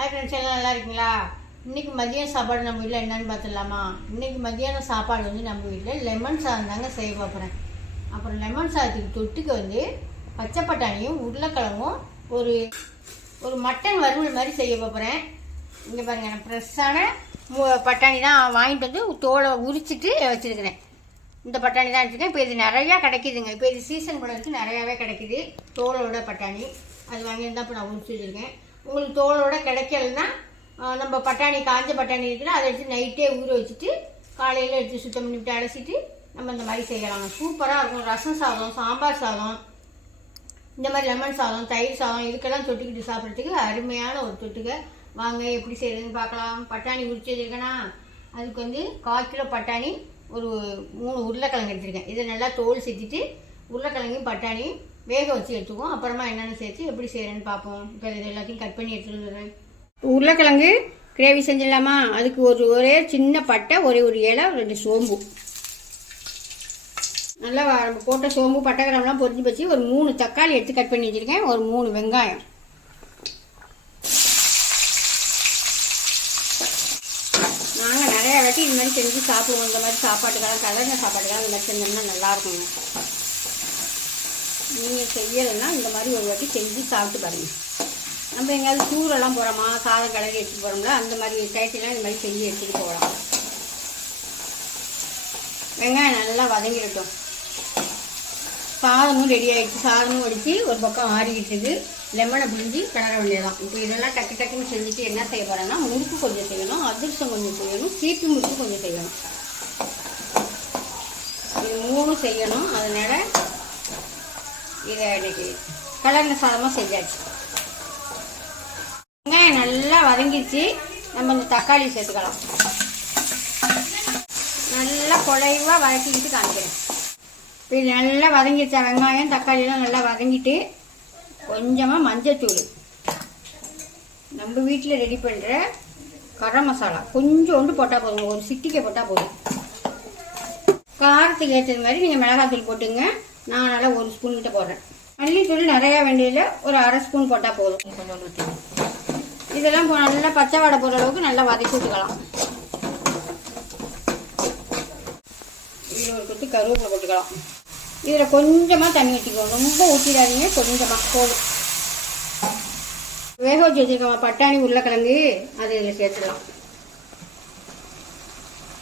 Hi friends, எல்லாம் நல்லா இருக்கீங்களா? இன்றைக்கி மதியம் சாப்பாடு நம்ம வீட்டில் என்னென்னு பார்த்துடலாமா? இன்றைக்கி மதியான சாப்பாடு வந்து நம்ம வீட்டில் லெமன் சாதம் தாங்க செய்ய பார்க்குறேன். அப்புறம் லெமன் சாதத்துக்கு தொட்டுக்கு வந்து பச்சை பட்டாணியும் உருளைக்கிழங்கும் ஒரு மட்டன் வறுவல் மாதிரி செய்ய பார்க்குறேன். இங்கே பாருங்கள், நான் ஃப்ரெஷ்ஷான பட்டாணி தான் வாங்கிட்டு வந்து தோலை உரிச்சிட்டு வச்சுருக்கிறேன். இந்த பட்டாணி தான் வச்சுருக்கேன். இப்போ இது நிறையா கிடைக்கிதுங்க. இப்போ இது சீசன் கூட இருக்குது, நிறையாவே கிடைக்கிது தோலோட பட்டாணி. அது வாங்கியிருந்தால் இப்போ நான் உரிச்சு வச்சுருக்கேன். உங்களுக்கு தோலோட கிடைக்கலன்னா நம்ம பட்டாணி, காஞ்ச பட்டாணி இருக்குன்னா அதை எடுத்து நைட்டே ஊற வச்சுட்டு காலையில் எடுத்து சுத்தம் பண்ணிவிட்டு அலசிட்டு நம்ம இந்த மாதிரி செய்யலாங்க. சூப்பராக இருக்கும். ரசம் சாதம், சாம்பார் சாதம், இந்த மாதிரி லெமன் சாதம், தயிர் சாதம் இதுக்கெல்லாம் தொட்டுக்கிட்டு சாப்பிட்றதுக்கு அருமையான ஒரு தொட்டுக்க. வாங்க எப்படி செய்கிறதுன்னு பார்க்கலாம். பட்டாணி உரிச்சு வச்சுருக்கேன்னா அதுக்கு வந்து 1/4 கிலோ பட்டாணி, ஒரு 3 உருளைக்கிழங்கு எடுத்துருக்கேன். இதை நல்லா தோல் செஞ்சுட்டு உருளைக்கிழங்கையும் பட்டாணியும் வேக வச்சு எடுத்துக்குவோம். அப்புறமா என்னென்ன சேர்த்து எப்படி செய்கிறேன்னு பார்ப்போம். இப்போ இது எல்லாத்தையும் கட் பண்ணி எடுத்துகிட்டு வந்துடுறேன். உருளைக்கிழங்கு கிரேவி செஞ்சிடலாமா? அதுக்கு ஒரே சின்ன பட்டை, ஒரு இலை, 2 சோம்பு, நல்லா நம்ம போட்ட சோம்பு பட்டை கிராமெலாம் பொரிஞ்சு வச்சு ஒரு 3 தக்காளி எடுத்து கட் பண்ணி வச்சுருக்கேன். ஒரு 3 வெங்காயம். நாங்கள் நிறையா வாட்டி இது மாதிரி செஞ்சு சாப்பிடுவோம். இந்த மாதிரி சாப்பாட்டுக்கெல்லாம், கலர்ன சாப்பாட்டுக்கெல்லாம் இந்த மாதிரி செஞ்சோம்னா நல்லாயிருக்குங்க. நீங்கள் செய்யலைன்னா இந்த மாதிரி ஒரு வாட்டி செஞ்சு சாப்பிட்டு பாருங்கள். நம்ம எங்கேயாவது சூரெல்லாம் போகிறோமா, சாதம் கலரி எடுத்துகிட்டு போகிறோம்ல, அந்த மாதிரி டயத்துலாம் இந்த மாதிரி செஞ்சு எடுத்துகிட்டு போகலாம். வெங்காயம் நல்லா வதங்கிடட்டும். சாதமும் ரெடி ஆகிடுச்சு. சாதமும் வடித்து ஒரு பக்கம் ஆறிக்கிட்டு லெமனை பிழிஞ்சு கிளற வேண்டியதான். இப்போ இதெல்லாம் டக்கு டக்குன்னு செஞ்சுட்டு என்ன செய்ய போகிறேன்னா, முறுக்கு கொஞ்சம் செய்யணும், அதிரசம் கொஞ்சம் செய்யணும், சீப்பு முறுக்கு கொஞ்சம் செய்யணும். இது 3 செய்யணும். அதனால் இதை இன்னைக்கு கலர்ன சாதமாக செஞ்சாச்சு. வெங்காயம் நல்லா வதங்கிடுச்சு. நம்ம இந்த தக்காளி சேர்த்துக்கலாம். நல்லா குழைவாக வதக்கிக்கிட்டு காமிக்கிறேன். இது நல்லா வதங்கிடுச்சா? வெங்காயம் தக்காளியெல்லாம் நல்லா வதங்கிட்டு கொஞ்சமாக மஞ்சத்தூள், நம்ம வீட்டில் ரெடி பண்ணுற கரம் மசாலா கொஞ்சோண்டு போட்டால் போதுங்க. ஒரு சிட்டிக்கை போட்டால் போதும். காரத்துக்கு ஏற்றது மாதிரி நீங்கள் மிளகாத்தூள் போட்டுங்க. நான் நல்லா 1 ஸ்பூன் கிட்ட போடுறேன். மல்லித்தூள் நிறையா வேண்டியதில்லை, ஒரு 1/2 ஸ்பூன் போட்டால் போதும். கொஞ்சோண்டு ஊற்றி இதெல்லாம் நல்லா பச்சை வாடை போடுற அளவுக்கு நல்லா வதக்கி விட்டுக்கலாம். இதில் ஒரு கொத்து கருவேப்பிலை போட்டுக்கலாம். இதில் கொஞ்சமாக தண்ணி ஊற்றிக்கணும், ரொம்ப ஊற்றிடாதீங்க, கொஞ்சமாக போதும். வேக வச்சு வச்சுருக்கோம் பட்டாணி உருளைக்கிழங்கு, அது இதில் சேர்த்துக்கலாம்.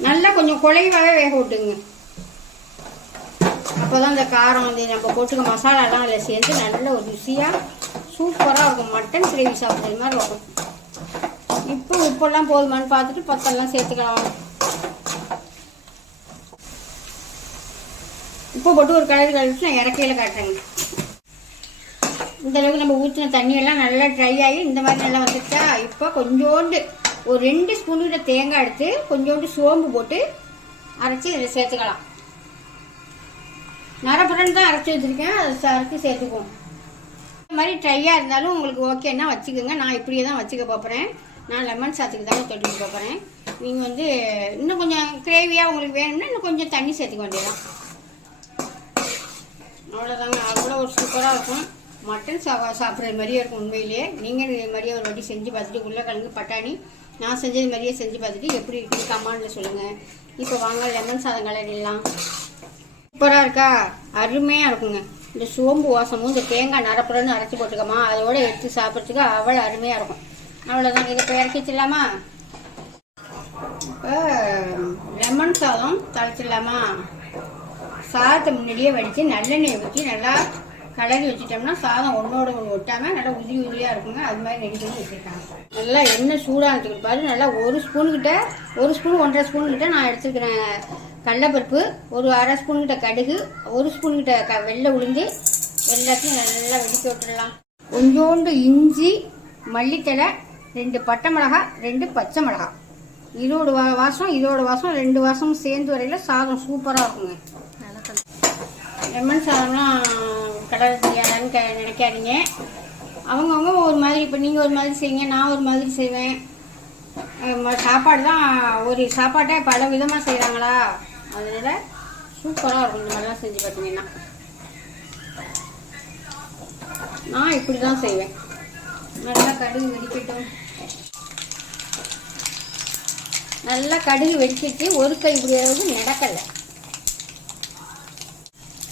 நல்லா கொஞ்சம் குழைவாகவே வேக விட்டுங்க. அப்போ தான் இந்த காரம் வந்து நம்ம போட்டுக்க மசாலாலாம் அதில் சேர்ந்து நல்ல ஒரு ருசியாக சூப்பராக இருக்கும். மட்டன் கிரேவி சாப்பிட்றது மாதிரி இருக்கும். இப்போ உப்பெல்லாம் போதுமான்னு பார்த்துட்டு பத்தெல்லாம் சேர்த்துக்கலாம். உப்பு போட்டு ஒரு கழிச்சு நான் இறக்கையில் காட்டுறேங்க. இந்தளவுக்கு நம்ம ஊற்றின தண்ணியெல்லாம் நல்லா ட்ரை ஆகி இந்த மாதிரி நல்லா வந்துச்சா? இப்போ கொஞ்சோண்டு ஒரு 2 ஸ்பூன் கிட்ட தேங்காய் எடுத்து கொஞ்சோண்டு சோம்பு போட்டு அரைச்சி இதில் சேர்த்துக்கலாம். நரப்புடன் தான் அரைச்சி வச்சுருக்கேன், அதை அரைச்சி சேர்த்துக்குவோம். இந்த மாதிரி ட்ரையாக இருந்தாலும் உங்களுக்கு ஓகேன்னா வச்சுக்கோங்க. நான் இப்படியே தான் வச்சுக்க போகிறேன். நான் லெமன் சாத்துக்கு தாங்க தொட்டுக்க போகிறேன். நீங்கள் வந்து இன்னும் கொஞ்சம் கிரேவியாக உங்களுக்கு வேணும்னா இன்னும் கொஞ்சம் தண்ணி சேர்த்துக்க வேண்டியதான். அவ்வளோதாங்க. அவ்வளோ ஒரு சூப்பராக இருக்கும். மட்டன் சாப்பிட்றது மாதிரியே இருக்கும் உண்மையிலேயே. நீங்கள் இது மாதிரியே ஒரு வாட்டி செஞ்சு பார்த்துட்டு உருளைக்கிழங்கு பட்டாணி நான் செஞ்சது மாதிரியே செஞ்சு பார்த்துட்டு எப்படி இருக்குது கமெண்டில் சொல்லுங்கள். இப்போ வாங்க லெமன் சாதம் கலரிடலாம். சூப்பராக இருக்கா? அருமையாக இருக்குங்க. இந்த சோம்பு வாசமும் இந்த தேங்காய் நரப்புறன்னு அரைச்சி போட்டுக்கோமா, அதோடு எடுத்து சாப்பிட்றதுக்கு அவ்வளோ அருமையாக இருக்கும். அவ்வளோதான். இதை இப்போ இறக்கி வச்சிடலாமா? இப்போ லெமன் சாதம் தழைச்சிடலாமா? சாதத்தை முன்னாடியே வடித்து நல்லெண்ணெயை ஊற்றி நல்லா கலரி வச்சுட்டோம்னா சாதம் ஒன்றோட ஒன்று ஒட்டாமல் நல்லா உதிரி உதிரியாக இருக்குங்க. அது மாதிரி ரெடி பண்ணி வச்சுருக்காங்க. நல்லா எண்ணெய் சூடானதுக்கு பாரு. நல்லா 1 ஸ்பூன் 1.5 ஸ்பூன் கிட்ட நான் எடுத்துருக்கிறேன் கடலைப்பருப்பு, ஒரு 1/2 ஸ்பூன் கிட்ட கடுகு, 1 ஸ்பூன் கிட்ட வெள்ளை உளுந்து எல்லாத்தையும் நல்லா வெடிக்க விட்டுடலாம். கொஞ்சோண்டு இஞ்சி, மல்லித்தலை, 2 பட்டை மிளகாய், 2 பச்சை மிளகாய். இதோட வாசம் 2 வாசமும் சேர்ந்து வரையில் சாதம் சூப்பராக இருக்குங்க. லெமன் சாதம்லாம் கடல் செய்யாதான்னு நினைக்காதீங்க. அவங்கவுங்க ஒரு மாதிரி, இப்போ நீங்கள் ஒரு மாதிரி செய்வீங்க, நான் ஒரு மாதிரி செய்வேன். சாப்பாடு தான் ஒரு சாப்பாட்டை பல விதமாக செய்கிறாங்களா, அதனால் சூப்பராக இருக்கும். இந்த மாதிரிலாம் செஞ்சு பார்த்தீங்கன்னா நான் இப்படி தான் செய்வேன். நல்லா கடுகு வெடிக்கட்டும். நல்லா கடுகு வெடிச்சிட்டு ஒரு கைப்பிடி அளவுக்கு நடக்கலை,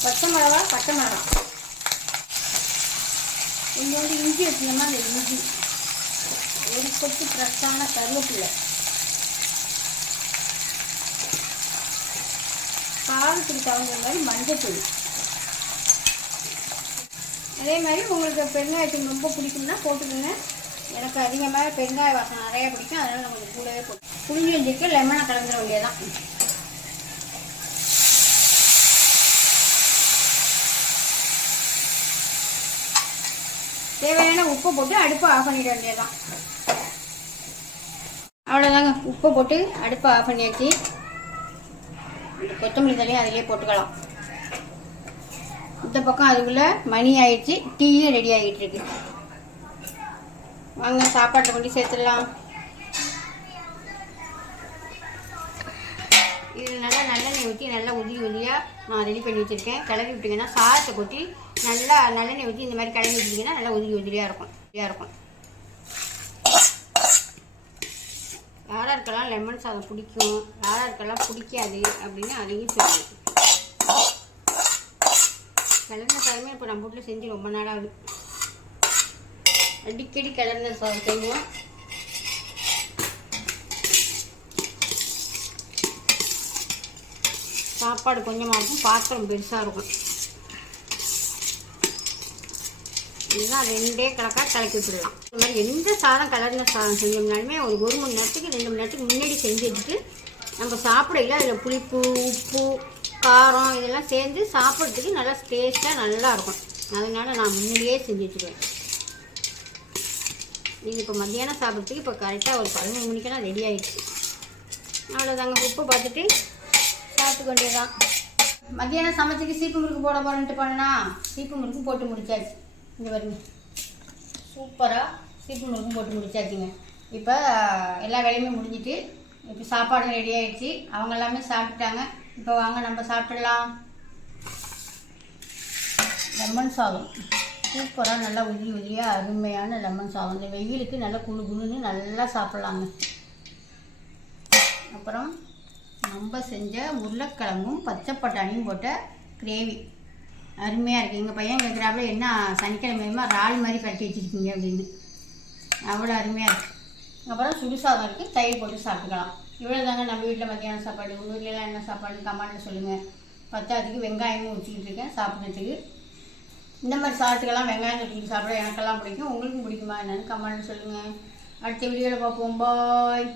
பச்சை மிளகா, பச்சை மிளகா, கொஞ்சோண்டு இஞ்சி வச்சுக்கோமா, அந்த இஞ்சி, ஒரு கொத்து ஃப்ரெஷ்ஷான கருவேப்பிலை, காரத்துக்கு தகுந்த மாதிரி மஞ்சத்தூள். அதே மாதிரி உங்களுக்கு பெருங்காயத்தூள் ரொம்ப பிடிக்கும்னா போட்டுக்கோங்க. எனக்கு அதிகமாக பெருங்காய வாசனை நிறையா பிடிக்கும், அதனால் நம்ம கொஞ்சம் கூடவே போட்டு புளிஞ்சு வச்சுக்க லெமனை கலந்துட வேண்டியதான். தேவையான உப்பை போட்டு அடுப்பை ஆஃப் பண்ணிட வேண்டியதான். அவ்வளோதாங்க, உப்பை போட்டு அடுப்பை ஆஃப் பண்ணியாச்சு. கொத்தமல்லி தழையும் அதிலே போட்டுக்கலாம். இந்த பக்கம் அதுக்குள்ளே மணி ஆயிடுச்சு, டீயும் ரெடி ஆகிட்டு இருக்கு. வாங்க சாப்பாட்டை கொண்டு சேர்த்துடலாம். இது நல்லா நல்லெண்ணெய் ஊற்றி நல்லா உதிரியாக நான் ரெடி பண்ணி வச்சுருக்கேன். கிளறி விட்டிங்கன்னா சாதத்தை கொட்டி நல்லா நல்லெண்ணெய் ஊற்றி இந்த மாதிரி கிளறி விட்டிங்கன்னா நல்லா உதிரியாக இருக்கும். யாராருக்கெல்லாம் லெமன் சாதம் பிடிக்கும், யாராருக்கெல்லாம் பிடிக்காது அப்படின்னு அதையும் சொல்லுவேன். கிளறின சாதமே இப்போ நம்ம வீட்டில் செஞ்சு ரொம்ப நாளாகுது. அடிக்கடி கிளறின சாதம் செய்வோம். சாப்பாடு கொஞ்சமாக இருக்கும், பாத்திரம் பெருசாக இருக்கும். இதுதான் ரெண்டே கலக்காக கலக்கி விட்டுடலாம். இந்த மாதிரி எந்த சாதம் கலர்ன சாதம் செஞ்சோம்னாலுமே ஒரு மணி நேரத்துக்கு 2 மணி நேரத்துக்கு முன்னாடி செஞ்சு வச்சுட்டு நம்ம சாப்பிடல அதில் புளிப்பு, உப்பு, காரம் இதெல்லாம் சேர்ந்து சாப்பிட்றதுக்கு நல்லா டேஸ்ட்டாக நல்லாயிருக்கும். அதனால் நான் முன்னாடியே செஞ்சு வச்சுக்குவேன். நீங்கள் இப்போ மத்தியானம் சாப்பிட்றதுக்கு இப்போ கரெக்டாக ஒரு 11 மணிக்கெல்லாம் ரெடி ஆகிடுச்சு. அவ்வளோதாங்க, உப்பு பார்த்துட்டு சாப்பிட்டு வேண்டியதான். மத்தியானம் சமைச்சிட்டு சீப்பு முறுக்கு போட போகிறேன்ட்டு பண்ணா சீப்பு முறுக்கு போட்டு முடிச்சாச்சு. இங்கே பாருங்க, சூப்பராக சீப்பு முறுக்கும் போட்டு முடிச்சாச்சுங்க. இப்போ எல்லா வேலையுமே முடிஞ்சிட்டு இப்போ சாப்பாடு ரெடி ஆகிடுச்சு. அவங்க எல்லாமே சாப்பிட்டாங்க. இப்போ வாங்க நம்ம சாப்பிடலாம். லெமன் சாதம் சூப்பராக நல்லா உதிரியாக அருமையான லெமன் சாதம். இந்த வெயிலுக்கு நல்லா குழுன்னு நல்லா சாப்பிட்லாங்க. அப்புறம் நம்ம செஞ்ச உருளைக்கிழங்கும் பச்சை பட்டாணியும் போட்ட கிரேவி அருமையாக இருக்குது. எங்கள் பையன் கேட்குறாப்புல என்ன சனிக்கிழமையுமா இறால் மாதிரி கட்டி வச்சுருக்கீங்க அப்படின்னு. அவ்வளோ அருமையாக இருக்குது. அப்புறம் சுடுசாதம் இருக்குது, தயிர் போட்டு சாப்பிட்டுக்கலாம். இவ்வளோ தாங்க நம்ம வீட்டில் மத்தியானம் சாப்பாடு. உங்கள் வீட்டிலலாம் என்ன சாப்பாடுன்னு கமெண்ட்டில் சொல்லுங்கள். பத்தாவதுக்கு வெங்காயமும் வச்சுக்கிட்டு இருக்கேன் சாப்பிட்றதுக்கு. இந்த மாதிரி சாதத்துக்கெல்லாம் வெங்காயம் வச்சுக்கிட்டு சாப்பிட எனக்கெல்லாம் பிடிக்கும். உங்களுக்கும் பிடிக்குமா என்னன்னு கமெண்ட்டில் சொல்லுங்கள். அடுத்த வீடியோவில் பார்ப்போம். பாய்.